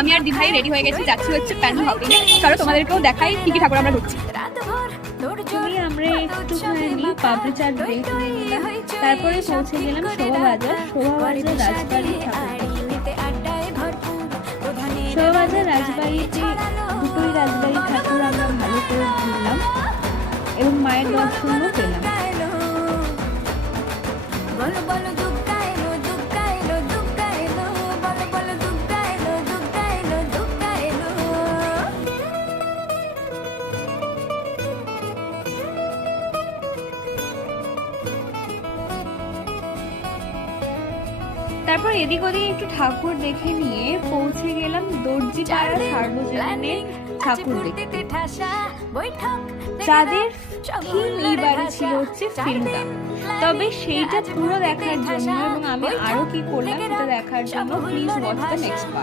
আমি আর দিভাই রেডি হয়ে গেছি, যাচ্ছি হচ্ছে প্যান্ডেল হপিং এ। চলো তোমাদেরকেও দেখাই কি কি ঠাকুর আমরা ঢুকছি। আমরা একটুখানি পাপড়ি চাট দেখে নিলাম, তারপরে পৌঁছে গেলাম শোভাবাজার রাজবাড়ি শোভাবাজার রাজবাড়িতে দুটোই রাজবাড়ি ঠাকুর আমরা ভালো করে ঘুরলাম এবং মায়ের দর্শনও পেলাম। তারপর এদিক ওদিক একটু ঠাকুর দেখে নিয়ে পৌঁছে গেলাম দর্জিপাড়া সার্বজনীনে ঠাকুর দেখতে। যাদের থিম এইবারে ছিল হচ্ছে ফিল্মটা, তবে সেইটা পুরো দেখার জন্য এবং আমি আরো কি করলাম সেটা দেখার জন্য please watch the next part.